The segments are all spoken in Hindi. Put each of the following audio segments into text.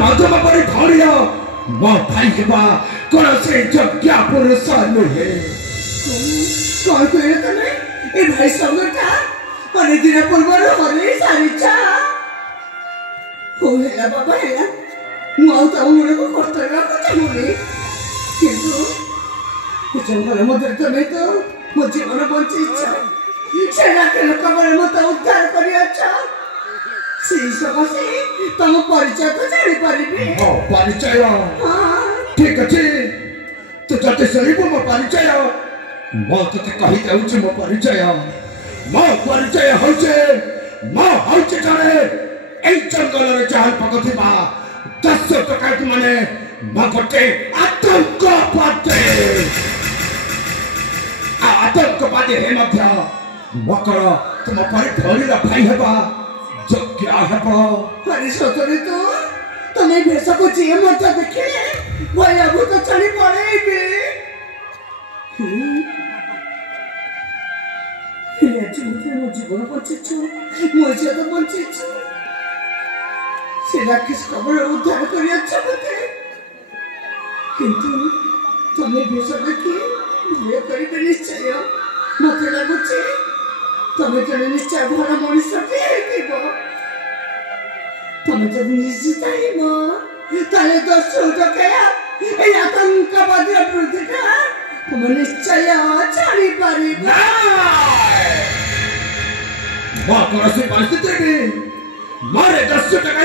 माधव परी धौरिया मो भाई हेबा कोन से जग्या पुरुष नुहे कौन कहले तने ए भाई संगटा अने दिन पूर्वर हरे सारिचा हो हेला बाबा हेला मु आउ ता मुरे को कर्तव्य को चाहुनी किंतु जंगल मध्य तमे तो मो जीवन बंचिछ सेना के लोक मत उद्धार करियाछ সেই সকাশে তম পরিচয় তো জানি পারিবি পরিচয় ঠিক আছে তো যতে সরিব মো পরিচয় মো তোতে কহি যাଉଛି মো পরিচয় হচ্ছে মো হচ্ছে জনে এই জঙ্গলরে চাল পকথিবা 10 টাকা মানে মো গটে আতঙ্কবাদী হে মধ্য মকর তুম পরি ধরির ভাই হেবা जो क्या है बो अरे सोचरे तो तने भेसा को जी मत देखे भया वो तो चली पड़ेगी ये चुते मो जीवन बचिछु मो तो बचिछु सेना किस खबर उद्धार करिया छबते किंतु तने भेसा देखी ये करी निश्चय मते लागुची तमे जने निश्चय भरा मनुष्य हेबो तमे जब निश्चित हेबो ताले 10 टका ए आतंकवादी प्रतिका तमे निश्चय छाड़ी पारिबो मो कोनसी परिस्थिति में मारे 10 टका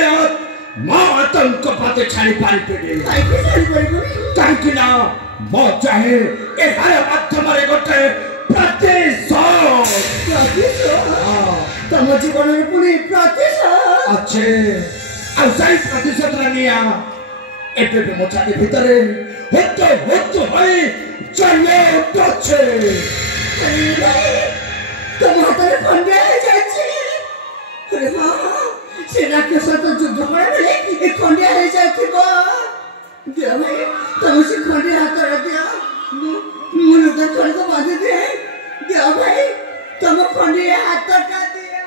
मो आतंकवादी छाड़ी पारिबे काहे छाड़ी पारिबो काहे ना मो चाहे ए हर माध्यम रे गोटे प्रतिशोध तम जीवन में पुणी प्रतिशोध अच्छे आउसाई प्रतिशोध रनिया एपे पे मोचाके भीतरे होतो भाई चले उठछे अरे भाई तुम हाथरे खंडे जाछे अरे हां सेना के साथ युद्ध करे बेले ए खंडे हे जाथिबो दे भाई तुम से खंडे हाथ रखिया मुनु का थोड़ा तो बांध दे दिया भाई तुम खंडे हाथ का दिया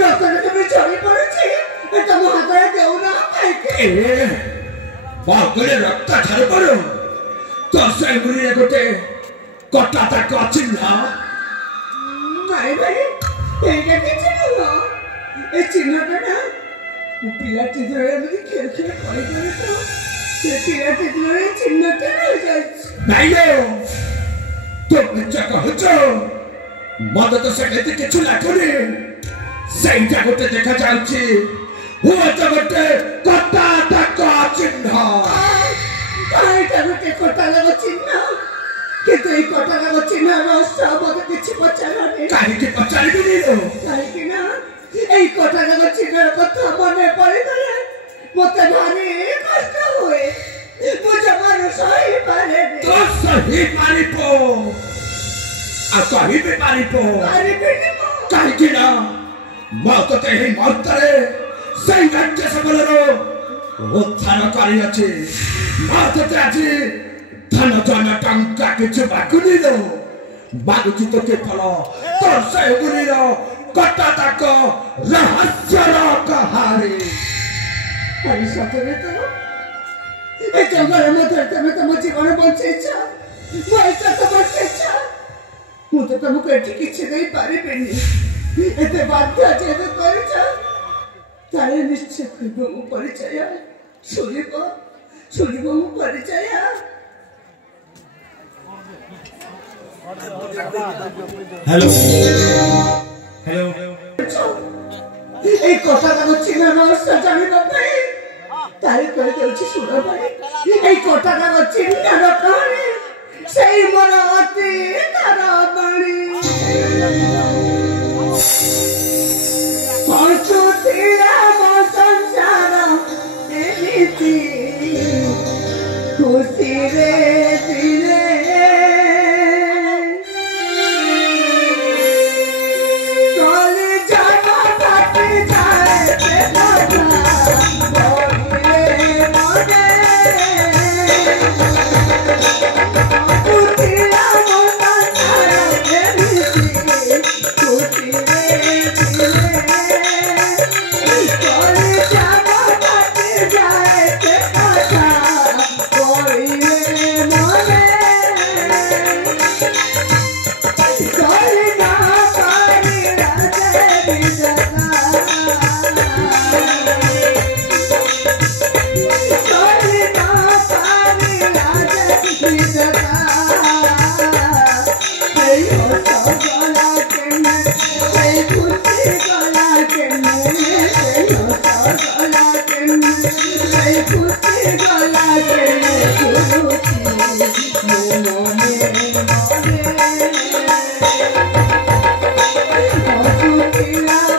रतन के भी चोरी पड़े तुम हाथ देव ना ए बागले रक्त छाड़ पड़ो तो से गुरी गोटे कटा तक चिन्ह नहीं भाई एटा के चिन्ह ए चिन्हटा ना पिला चिन्हरे में खेल खेल पड़े गए तो से पिला चिन्हरे चिन्हटा रह जाए नहीं लो तो बच्चा कहचो मद तो से कहते किछु लाठरे सही जगते देखा जाउची हुआ तो गोटे कटा तक चिन्ह काय गोटे कटा लग चिन्ह किंतु ए कटा लग चिन्ह रहस्य मत किछि पचारने काहे के पचारि भी लो काहे कि ना ए कटा लग चिन्ह कथा मने पड़े गले मते भारी कष्ट होए मुझे मानो सही पारे तो सही पारिपो आ सही भी पारिपो काहे कि ना मत ते ही मरतरे सही राज्य सबलरो उद्धार करी अछि माते আজি धन जन टंका किछु बाकुनी लो बागुची तो के फल तो से गुनीरो कटा तक रहस्य रो कहानी अरे सतरे तो ए जंगल में धरते में तुम जीवन बंचेछ मैं तो बंचेछ मु तो तुमको एठी किछि नहीं पारि बेनी एते बाध्य जे तो करछ तारे निश्चय करबो मु परिचय सुनिबो मु परिचय हेलो हेलो ए कोठा का चिन्ह रहस्य जानिबा पई तारे कहि देउछि सुन भाई ए कोठा का चिन्ह न कहानी सही मन अति तारा बणी परसो तेरा संसार एमिति खुशी रे दिले कॉलेज Thank you.